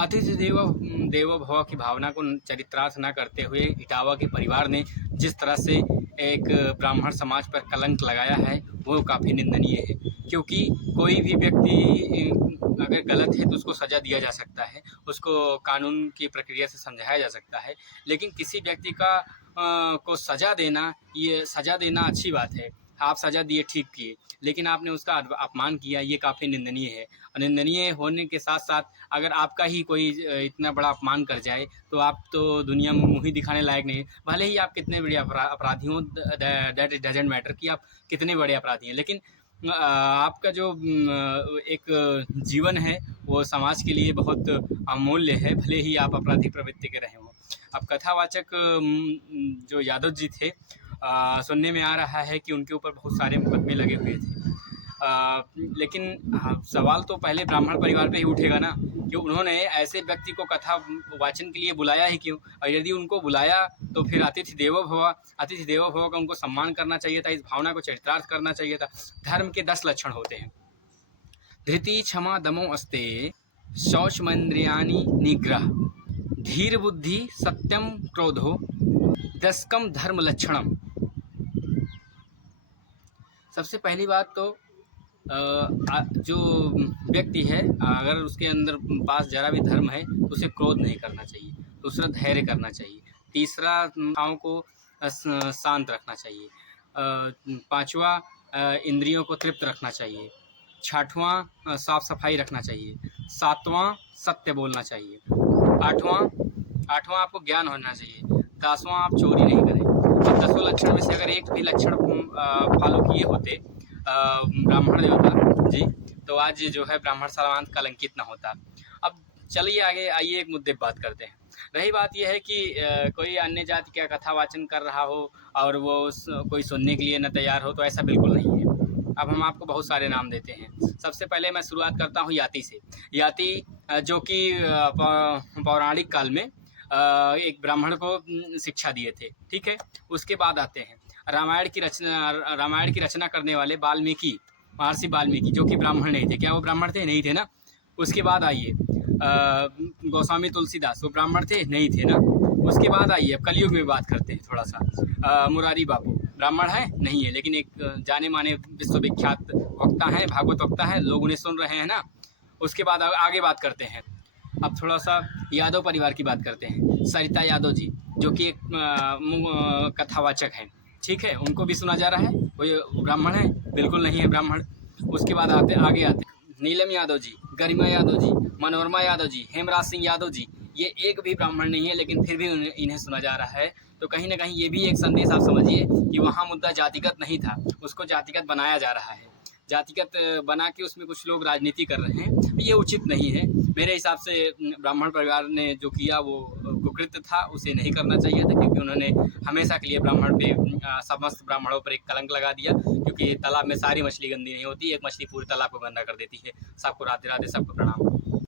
अतिथि देवो भव की भावना को चरितार्थ न करते हुए इटावा के परिवार ने जिस तरह से एक ब्राह्मण समाज पर कलंक लगाया है वो काफ़ी निंदनीय है। क्योंकि कोई भी व्यक्ति अगर गलत है तो उसको सज़ा दिया जा सकता है, उसको कानून की प्रक्रिया से समझाया जा सकता है, लेकिन किसी व्यक्ति को सज़ा देना अच्छी बात है। आप सज़ा दिए, ठीक किए, लेकिन आपने उसका अपमान किया, ये काफ़ी निंदनीय है। और निंदनीय होने के साथ साथ अगर आपका ही कोई इतना बड़ा अपमान कर जाए तो आप तो दुनिया में मुँह ही दिखाने लायक नहीं है। भले ही आप कितने बड़े अपराधी हों, दैट इट डजंट मैटर कि आप कितने बड़े अपराधी हैं, लेकिन आपका जो एक जीवन है वो समाज के लिए बहुत अमूल्य है, भले ही आप आपराधिक प्रवृत्ति के रहे हों। अब कथावाचक जो यादव जी थे, सुनने में आ रहा है कि उनके ऊपर बहुत सारे मुकदमे लगे हुए थे। लेकिन सवाल तो पहले ब्राह्मण परिवार पे ही उठेगा ना कि उन्होंने ऐसे व्यक्ति को कथा वाचन के लिए बुलाया ही क्यों? और यदि उनको बुलाया तो फिर अतिथि देवो भव का उनको सम्मान करना चाहिए था, इस भावना को चरितार्थ करना चाहिए था। धर्म के 10 लक्षण होते हैं। धृति क्षमा दमो अस्ते, शौचमैन्द्रियाणि निग्रह, धीर बुद्धि सत्यम क्रोधो, दशकम धर्म लक्षणम। सबसे पहली बात तो जो व्यक्ति है अगर उसके अंदर पास जरा भी धर्म है तो उसे क्रोध नहीं करना चाहिए। दूसरा, धैर्य करना चाहिए। तीसरा, भावों को शांत रखना चाहिए। पांचवा, इंद्रियों को तृप्त रखना चाहिए। छठवां, साफ सफाई रखना चाहिए। सातवां, सत्य बोलना चाहिए। आठवां आपको ज्ञान होना चाहिए। 10वां, आप चोरी नहीं करें। अब 10 लक्षण में से अगर एक भी लक्षण फॉलो किए होते ब्राह्मण देवता जी, तो आज जो है ब्राह्मण समाज कलंकित न होता। अब चलिए आगे आइए एक मुद्दे पर बात करते हैं। रही बात यह है कि कोई अन्य जाति का कथा वाचन कर रहा हो और वो कोई सुनने के लिए न तैयार हो, तो ऐसा बिल्कुल नहीं है। अब हम आपको बहुत सारे नाम देते हैं। सबसे पहले मैं शुरुआत करता हूँ याति से। याति जो कि पौराणिक काल में एक ब्राह्मण को शिक्षा दिए थे, ठीक है। उसके बाद आते हैं रामायण की रचना करने वाले महर्षि वाल्मीकि, जो कि ब्राह्मण नहीं थे। क्या वो ब्राह्मण थे? नहीं थे ना। उसके बाद आइए गोस्वामी तुलसीदास, वो ब्राह्मण थे? नहीं थे ना। उसके बाद आइए अब कलयुग में बात करते हैं थोड़ा सा। मुरारी बापू ब्राह्मण है? नहीं है, लेकिन एक जाने माने विश्वविख्यात वक्ता हैं, भागवत वक्ता है, लोग उन्हें सुन रहे हैं ना। उसके बाद आगे बात करते हैं। अब थोड़ा सा यादव परिवार की बात करते हैं। सरिता यादव जी, जो कि एक कथावाचक हैं, ठीक है। उनको भी सुना जा रहा है। कोई ब्राह्मण है? बिल्कुल नहीं है ब्राह्मण। उसके बाद आगे आते नीलम यादव जी, गरिमा यादव जी, मनोरमा यादव जी, हेमराज सिंह यादव जी, ये एक भी ब्राह्मण नहीं है, लेकिन फिर भी इन्हें सुना जा रहा है। तो कहीं ना कहीं ये भी एक संदेश आप समझिए कि वहाँ मुद्दा जातिगत नहीं था, उसको जातिगत बनाया जा रहा है। जातिगत बना के उसमें कुछ लोग राजनीति कर रहे हैं, ये उचित नहीं है। मेरे हिसाब से ब्राह्मण परिवार ने जो किया वो कुकृत्य था, उसे नहीं करना चाहिए था, क्योंकि उन्होंने हमेशा के लिए ब्राह्मण पे समस्त ब्राह्मणों पर एक कलंक लगा दिया। क्योंकि तालाब में सारी मछली गंदी नहीं होती, एक मछली पूरे तालाब को गंदा कर देती है। सबको राधे राधे, सबको प्रणाम।